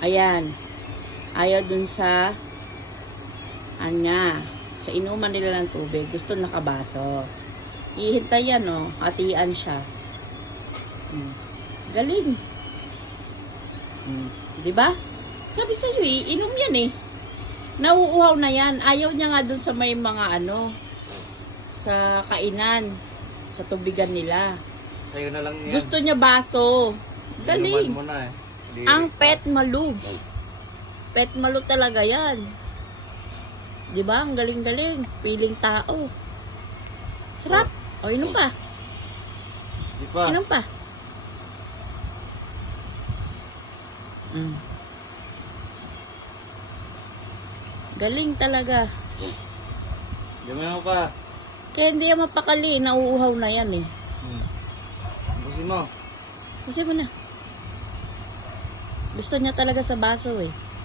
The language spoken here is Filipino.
Ayan. Ayaw dun sa sa inuman nila ng tubig. Gusto nakabaso. Ihintay yan, oh. Hatian siya. Galing. Diba? Sabi sa'yo, inom yan eh. Nauuhaw na yan. Ayaw niya nga dun sa may mga sa kainan. Sa tubigan nila. Sa'yo na lang yan. Gusto niya baso. Galing. Inuman mo na eh. Ang pet malu. Pet malu talaga yan. Diba? Ang galing-galing. Piling tao. Sarap. O, inom pa. Di pa. Inom pa. Galing talaga. Gamay mo pa. Kaya hindi yan mapakali. Nauuhaw na yan eh. Busin mo. Kasi mo na. Gusto niya talaga sa baso eh.